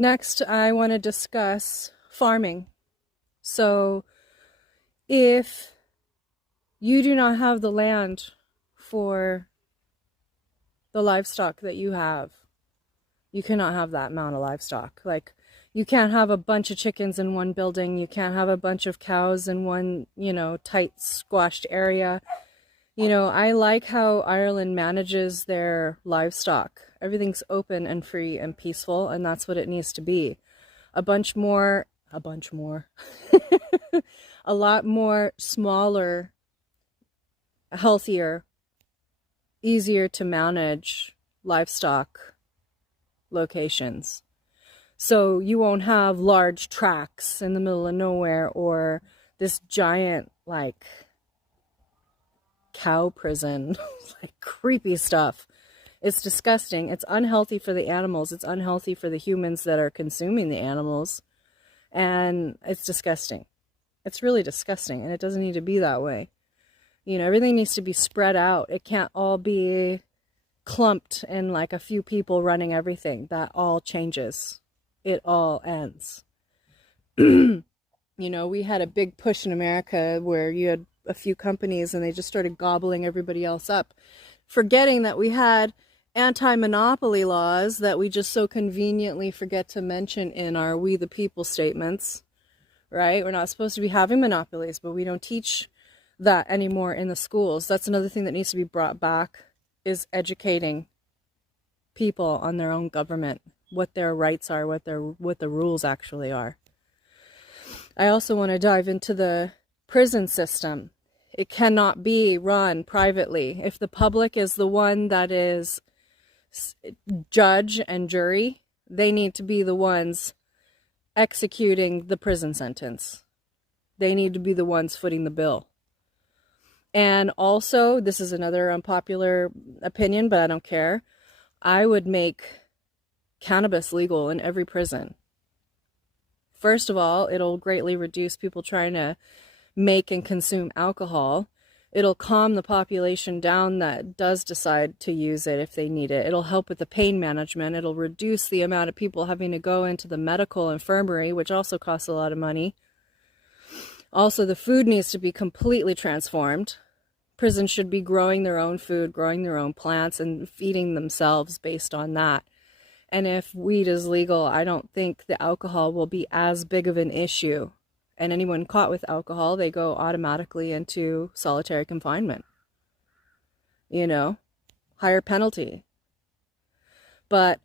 Next, I want to discuss farming. So, if you do not have the land for the livestock that you have, you cannot have that amount of livestock. Like, you can't have a bunch of chickens in one building. You can't have a bunch of cows in one, tight, squashed area. I like how Ireland manages their livestock. Everything's open and free and peaceful, and that's what it needs to be. A a lot more smaller, healthier, easier to manage livestock locations. So you won't have large tracts in the middle of nowhere or this giant, like, cow prison, like creepy stuff. It's disgusting. It's unhealthy for the animals. It's unhealthy for the humans that are consuming the animals. And it's disgusting. It's really disgusting, and it doesn't need to be that way. Everything needs to be spread out. It can't all be clumped in like a few people running everything. That all changes. It all ends. We had a big push in America where you had a few companies and they just started gobbling everybody else up, forgetting that we had anti-monopoly laws that we just so conveniently forget to mention in our We the People statements, right? We're not supposed to be having monopolies, but we don't teach that anymore in the schools. That's another thing that needs to be brought back, is educating people on their own government, what their rights are, what the rules actually are. I also want to dive into the prison system. It cannot be run privately. If the public is the one that is judge and jury, they need to be the ones executing the prison sentence. They need to be the ones footing the bill. And also, this is another unpopular opinion, but I don't care. I would make cannabis legal in every prison. First of all, it'll greatly reduce people trying to make and consume alcohol. It'll calm the population down that does decide to use it if they need it. It'll help with the pain management. It'll reduce the amount of people having to go into the medical infirmary, which also costs a lot of money. Also, the food needs to be completely transformed. Prisons should be growing their own food, growing their own plants, and feeding themselves based on that. And if weed is legal, I don't think the alcohol will be as big of an issue. And anyone caught with alcohol, they go automatically into solitary confinement. Higher penalty. But